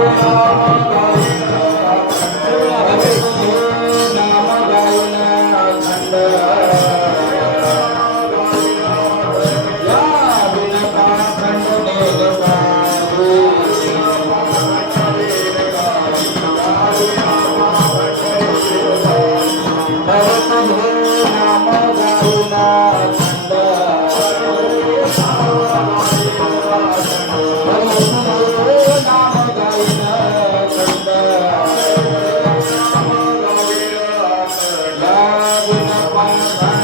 Hare Bhagavad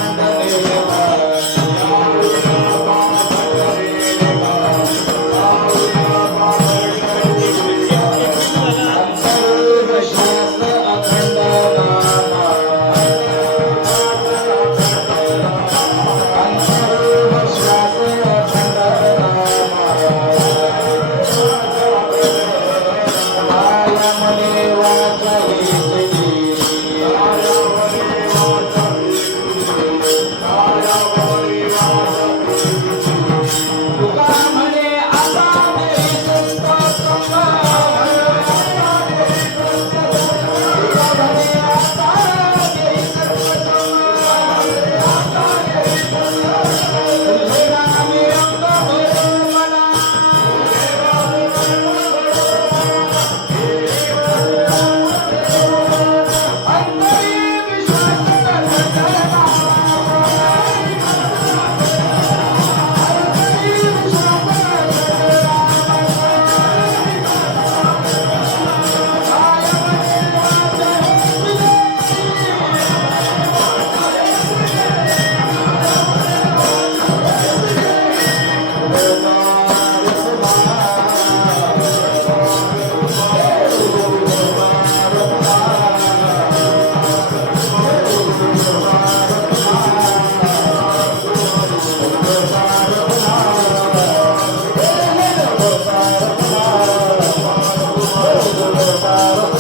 Oh.